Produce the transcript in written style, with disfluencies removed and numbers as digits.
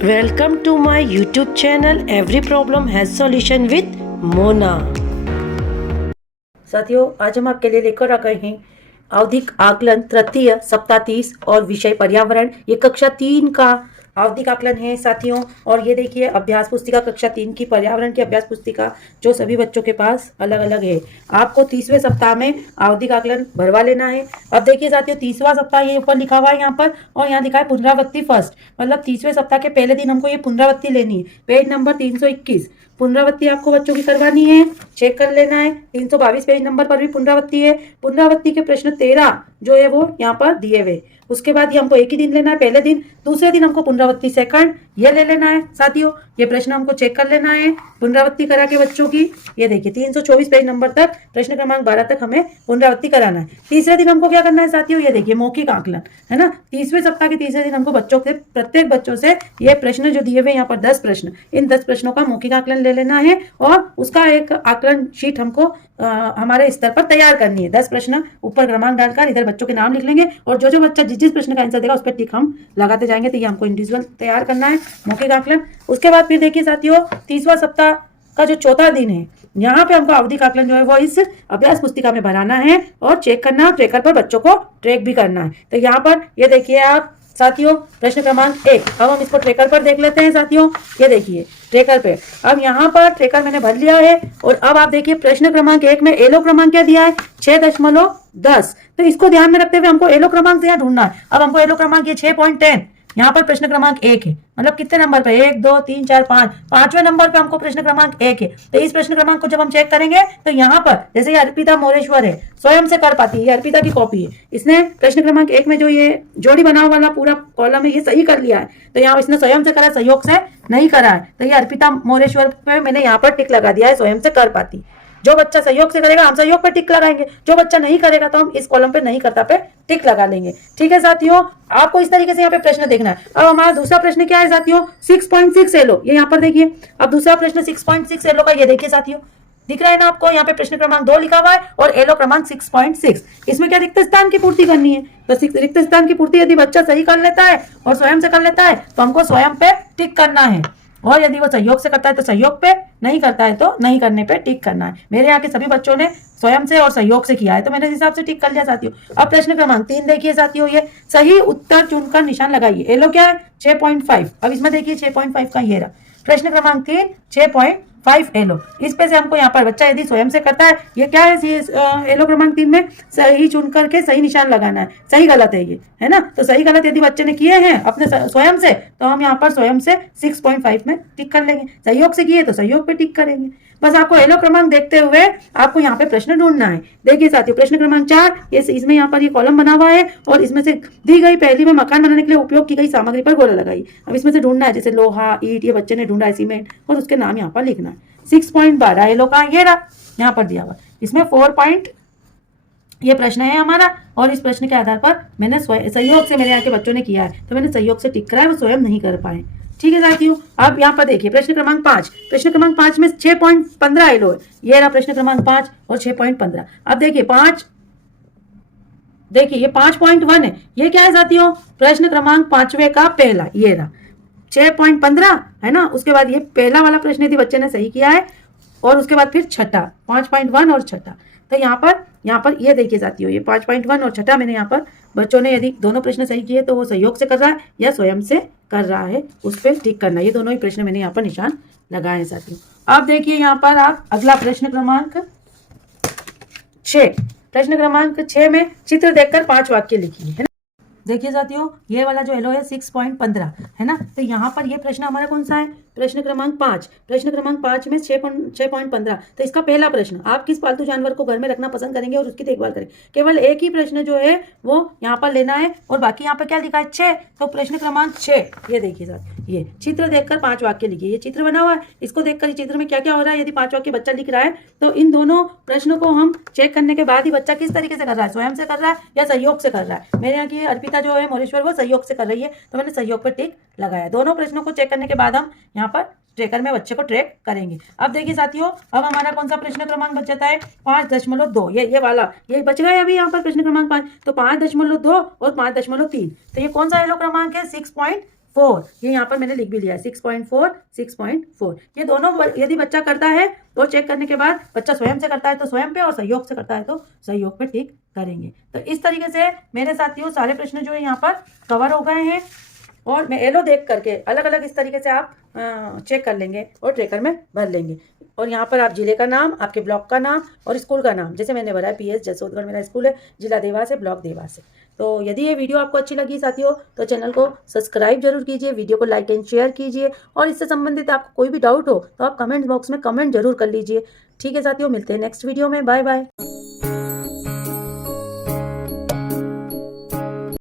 Welcome to my YouTube channel. Every problem has solution with Mona. साथियों, आज हम आपके लिए लेकर आ गए हैं आवधिक आकलन तृतीय सप्ताह 30 और विषय पर्यावरण। ये कक्षा 3 का आवधिक आकलन है साथियों। और ये देखिए अभ्यास पुस्तिका कक्षा 3 की पर्यावरण की अभ्यास पुस्तिका जो सभी बच्चों के पास अलग अलग है। आपको 30वें सप्ताह में आवधिक आकलन भरवा लेना है। अब देखिए साथियों, 30वां सप्ताह ये ऊपर लिखा हुआ है यहाँ पर, और यहाँ लिखा है पुनरावृत्ति फर्स्ट, मतलब 30वें सप्ताह के पहले दिन हमको ये पुनरावृत्ति लेनी है। पेज नंबर 321 पुनरावृत्ति आपको बच्चों की करवानी है, चेक कर लेना है। 322 पेज नंबर पर भी पुनरावृत्ति है। पुनरावृत्ति के प्रश्न 13 जो है वो यहाँ पर दिए हुए। उसके बाद ये हमको एक ही दिन लेना है, पहले दिन। दूसरे दिन हमको पुनरावृत्ति सेकंड ये ले लेना है साथियों। ये प्रश्न हमको चेक कर लेना है पुनरावृत्ति करा के बच्चों की। ये देखिए 324 पेज नंबर तक प्रश्न क्रमांक 12 तक हमें पुनरावृत्ति कराना है। तीसरे दिन हमको क्या करना है साथियों, ये देखिए मौखिक आकलन है ना। 30वें सप्ताह के तीसरे दिन हमको बच्चों के प्रत्येक बच्चों से ये प्रश्न जो दिए हुए यहाँ पर 10 प्रश्न, इन 10 प्रश्नों का मौखिक आकलन ले लेना है और उसका एक आकलन शीट हमको हमारे स्तर पर तैयार करनी है। 10 प्रश्न ऊपर क्रमांक डालकर इधर बच्चों के नाम लिख लेंगे और जो बच्चा जिस प्रश्न का आंसर देगा उस पर टिक हम लगाते जाएंगे। तो ये हमको इंडिविजुअल तैयार करना है मौखिक आकलन। उसके बाद फिर देखिए साथियों, 30वां सप्ताह का जो चौथा दिन है, यहाँ पे हमको आवधिक आकलन जो है वो इस अभ्यास पुस्तिका में बनाना है और चेक करना है। ट्रेकर पर बच्चों को ट्रैक भी करना है। तो यहाँ पर ये देखिए आप साथियों, प्रश्न क्रमांक 1, अब हम इसको ट्रेकर पर देख लेते हैं साथियों। ये देखिए ट्रेकर पे, अब यहाँ पर ट्रेकर मैंने भर लिया है। और अब आप देखिए प्रश्न क्रमांक 1 में एलो क्रमांक क्या दिया है, 6.10। तो इसको ध्यान में रखते हुए हमको एलो क्रमांक से यहाँ ढूंढना है। अब हमको एलो क्रमांक ये 6.10 यहाँ पर प्रश्न क्रमांक 1 है, मतलब कितने नंबर पे, 1 2 3 4 5, 5वें नंबर पे हमको प्रश्न क्रमांक 1 है। तो इस प्रश्न क्रमांक को जब हम चेक करेंगे तो यहाँ पर जैसे ये अर्पिता मोरेश्वर है, स्वयं से कर पाती है, ये अर्पिता की कॉपी है। इसने प्रश्न क्रमांक 1 में जो ये जोड़ी बनाव वाला पूरा कॉलम है ये सही कर लिया है। तो यहाँ इसने स्वयं से करा, सहयोग से नहीं करा है। तो ये अर्पिता मोरेश्वर पे मैंने यहाँ पर टिक लगा दिया है, स्वयं से कर पाती। जो बच्चा सहयोग से करेगा हम सहयोग पे टिक लगाएंगे, जो बच्चा नहीं करेगा तो हम इस कॉलम पे नहीं करता पे टिक लगा लेंगे। ठीक है साथियों, आपको इस तरीके से यहाँ पे प्रश्न देखना है। अब हमारा दूसरा प्रश्न क्या है साथियों, 6.6 एलो, ये यहाँ पर देखिए। अब दूसरा प्रश्न 6.6 एलो का, ये देखिए साथियों, दिख रहा है ना आपको, यहाँ पे प्रश्न क्रमांक 2 लिखा हुआ है और एलो क्रमांक 6.6। इसमें क्या रिक्त स्थान की पूर्ति करनी है। तो रिक्त स्थान की पूर्ति यदि बच्चा सही कर लेता है और स्वयं से कर लेता है तो हमको स्वयं पे टिक करना है, और यदि वो सहयोग से करता है तो सहयोग पे, नहीं करता है तो नहीं करने पे टिक करना है। मेरे यहाँ के सभी बच्चों ने स्वयं से और सहयोग से किया है तो मैंने इस हिसाब से टिक कर लिया साथियों। अब प्रश्न क्रमांक 3 देखिए साथियों, ये सही उत्तर चुनकर निशान लगाइए। एलो क्या है, 6.5। अब इसमें देखिए 6.5 का ये रहा प्रश्न क्रमांक 3, 6.5 एलो। इस पे से हमको यहाँ पर बच्चा यदि स्वयं से करता है, ये क्या है, एलो क्रमांक 3 में सही चुन करके सही निशान लगाना है। सही गलत है ये, है ना। तो सही गलत यदि बच्चे ने किए हैं अपने स्वयं से तो हम यहाँ पर स्वयं से 6.5 में टिक कर लेंगे। सहयोग से किए तो सहयोग पे टिक करेंगे। बस आपको एलो क्रमांक देखते हुए आपको यहाँ पे प्रश्न ढूंढना है। देखिए साथियों, प्रश्न क्रमांक 4, ये इसमें यहाँ पर ये कॉलम बना हुआ है और इसमें से दी गई पहली में मकान बनाने के लिए उपयोग की गई सामग्री पर गोला लगाई। अब इसमें से ढूंढना है, जैसे लोहा, ईट, ये बच्चे ने ढूंढा है, सीमेंट, और उसके नाम यहाँ पर लिखना है। 6.12 एलो का ये रहा, यहाँ पर दिया हुआ। इसमें 4 पॉइंट ये प्रश्न है हमारा, और इस प्रश्न के आधार पर मैंने सहयोग से मेरे यहाँ के बच्चों ने किया है तो मैंने सहयोग से टिक कराया, वो स्वयं नहीं कर पाए। ठीक है साथियों, अब यहाँ पर देखिए प्रश्न क्रमांक 5, प्रश्न क्रमांक 5 में 6.15 एलो है। ये रहा प्रश्न क्रमांक 5 और 6.15। अब देखिए 5, देखिए ये 5.1 है। ये क्या है साथियों, प्रश्न क्रमांक 5वें का पहला, ये रहा 6.15 है ना। उसके बाद ये पहला वाला प्रश्न यदि बच्चे ने सही किया है और उसके बाद फिर छठा 5.1 और छठा। तो यहाँ पर ये देखिए साथियों, ये 5.1 और छठा मैंने यहाँ पर बच्चों ने यदि दोनों प्रश्न सही किए तो वो सहयोग से कर रहा है या स्वयं से कर रहा है, उस पर टिक करना। ये दोनों ही प्रश्न मैंने यहाँ पर निशान लगाए हैं साथियों। अब देखिए यहाँ पर आप अगला प्रश्न क्रमांक 6, प्रश्न क्रमांक 6 में चित्र देखकर 5 वाक्य लिखिए, है ना। देखिए साथियों, ये वाला जो एलो है 6.15 है ना। तो यहाँ पर ये प्रश्न हमारा कौन सा है, प्रश्न क्रमांक 5। प्रश्न क्रमांक 5 में 6.15। तो इसका पहला प्रश्न, आप किस पालतू जानवर को घर में रखना पसंद करेंगे और उसकी देखभाल करेंगे। केवल एक ही प्रश्न जो है वो यहाँ पर लेना है और बाकी यहाँ पर क्या लिखा है, 6। तो प्रश्न क्रमांक 6, ये देखिए साथ, ये चित्र देखकर 5 वाक्य लिखिए। ये चित्र बना हुआ है, इसको देखकर चित्र में क्या क्या हो रहा है। यदि 5 वाक्य बच्चा लिख रहा है तो इन दोनों प्रश्नों को हम चेक करने के बाद ही बच्चा किस तरीके से कर रहा है, स्वयं से कर रहा है या सहयोग से कर रहा है। मेरे यहाँ की अर्पिता जो है मोरेश्वर, वो सहयोग से कर रही है तो मैंने सहयोग पर टिक लगाया। दोनों प्रश्नों को चेक करने के बाद हम यहाँ पर ट्रेकर में बच्चे को ट्रैक करेंगे। अब देखिए साथियों, अब हमारा कौन सा प्रश्न क्रमांक बच जाता है, 5.2। ये वाला ये बच गया है अभी यहाँ पर प्रश्न क्रमांक 5। तो 5.2 और 5.3। तो ये कौन सा एलो क्रमांक है, 6.4 6.4, ये यहाँ पर मैंने लिख भी लिया है 6.4, 6.4। ये दोनों यदि बच्चा करता है तो चेक करने के बाद बच्चा स्वयं से करता है तो स्वयं पे और सहयोग से करता है तो सहयोग पे टिक करेंगे। तो इस तरीके से मेरे साथियों सारे प्रश्न जो है यहाँ पर कवर हो गए हैं और मैं एलो देख करके अलग अलग इस तरीके से आप चेक कर लेंगे और ट्रेकर में भर लेंगे। और यहाँ पर आप जिले का नाम, आपके ब्लॉक का नाम और स्कूल का नाम, जैसे मैंने भरा है PS जसोदगढ़ मेरा स्कूल है, जिला देवास है, ब्लॉक देवास है। तो यदि ये वीडियो आपको अच्छी लगी साथियों तो चैनल को सब्सक्राइब जरूर कीजिए, वीडियो को लाइक एंड शेयर कीजिए और इससे संबंधित आपको कोई भी डाउट हो तो आप कमेंट बॉक्स में कमेंट जरूर कर लीजिए। ठीक है साथियों, मिलते हैं नेक्स्ट वीडियो में। Bye bye.